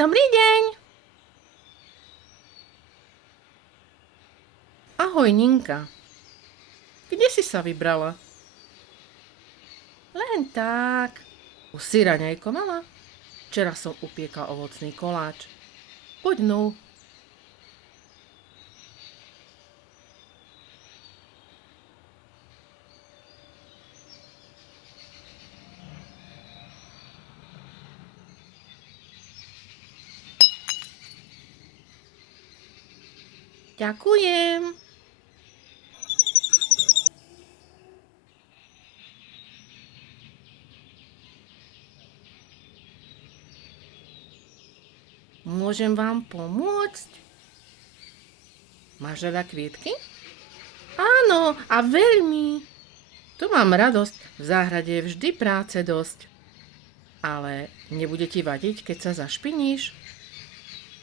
Dobrý deň. Ahoj, Ninka. Kde si sa vybrala? Len tak. Už si raňajko mala? Včera som upiekla ovocný koláč. Poď no. Ďakujem. Môžem vám pomôcť? Máš rada kvietky? Áno, a veľmi. Tu mám radosť, v záhrade je vždy práce dosť. Ale nebude ti vadiť, keď sa zašpiníš?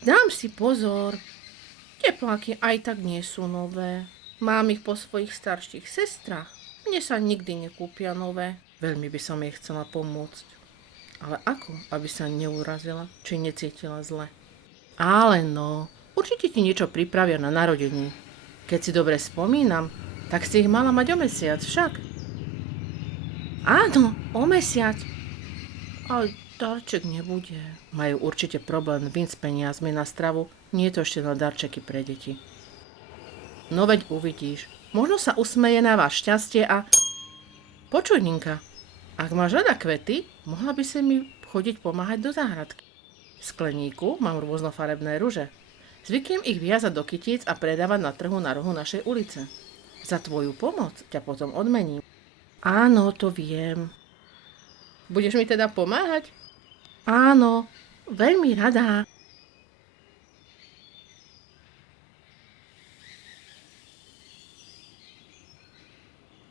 Dám si pozor. Tepláky aj tak nie sú nové. Mám ich po svojich starších sestrách. Mne sa nikdy nekúpia nové. Veľmi by som jej chcela pomôcť. Ale ako, aby sa neurazila, či necítila zle? Ale no, určite ti niečo pripravia na narodení. Keď si dobre spomínam, tak si ich mala mať o mesiac však. Áno, o mesiac. Ale darček nebude. Majú určite problém s peniazmi na stravu. Nie je to ešte na darčeky pre deti. No veď uvidíš. Možno sa usmeje na vás šťastie a... Počuj, Ninka, ak máš rada kvety, mohla by si mi chodiť pomáhať do záhradky. V skleníku mám rôznofarebné ruže. Zvyknem ich viazať do kytíc a predávať na trhu na rohu našej ulice. Za tvoju pomoc ťa potom odmením. Áno, to viem. Budeš mi teda pomáhať? Áno, veľmi rada.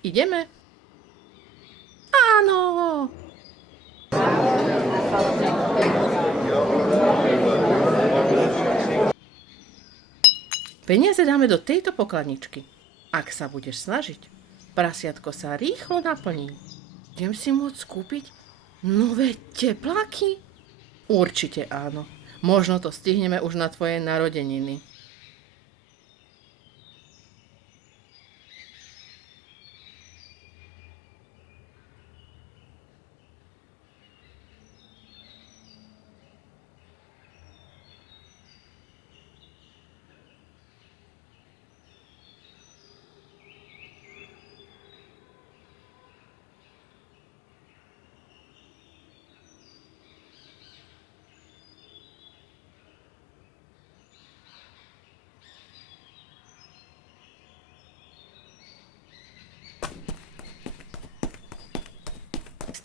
Ideme? Áno. Peniaze dáme do tejto pokladničky. Ak sa budeš snažiť, prasiatko sa rýchlo naplní. Budem si môcť kúpiť nové tepláky? Určite áno. Možno to stihneme už na tvoje narodeniny.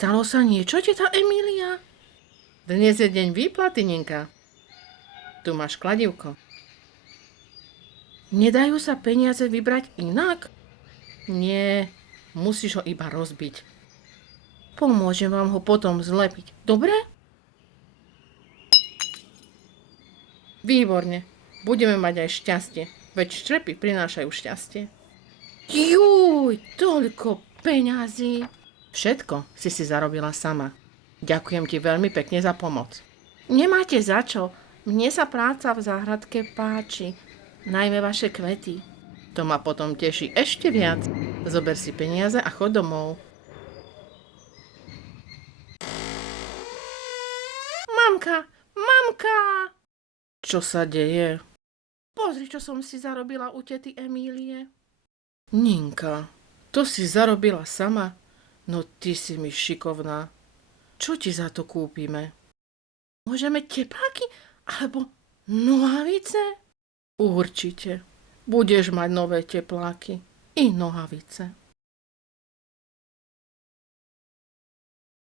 Stalo sa niečo, teta Emília? Dnes je deň výplaty, Ninka. Tu máš kladivko. Nedajú sa peniaze vybrať inak? Nie, musíš ho iba rozbiť. Pomôžem vám ho potom zlepiť, dobre? Výborne, budeme mať aj šťastie, veď štrepy prinášajú šťastie. Júj, toľko peňazí. Všetko si zarobila sama. Ďakujem ti veľmi pekne za pomoc. Nemáte za čo. Mne sa práca v záhradke páči. Najmä vaše kvety. To ma potom teší ešte viac. Zober si peniaze a chod domov. Mamka! Mamka! Čo sa deje? Pozri, čo som si zarobila u tety Emílie. Ninka, to si zarobila sama? No ty si mi šikovná. Čo ti za to kúpime? Môžeme tepláky alebo nohavice? Určite. Budeš mať nové tepláky i nohavice.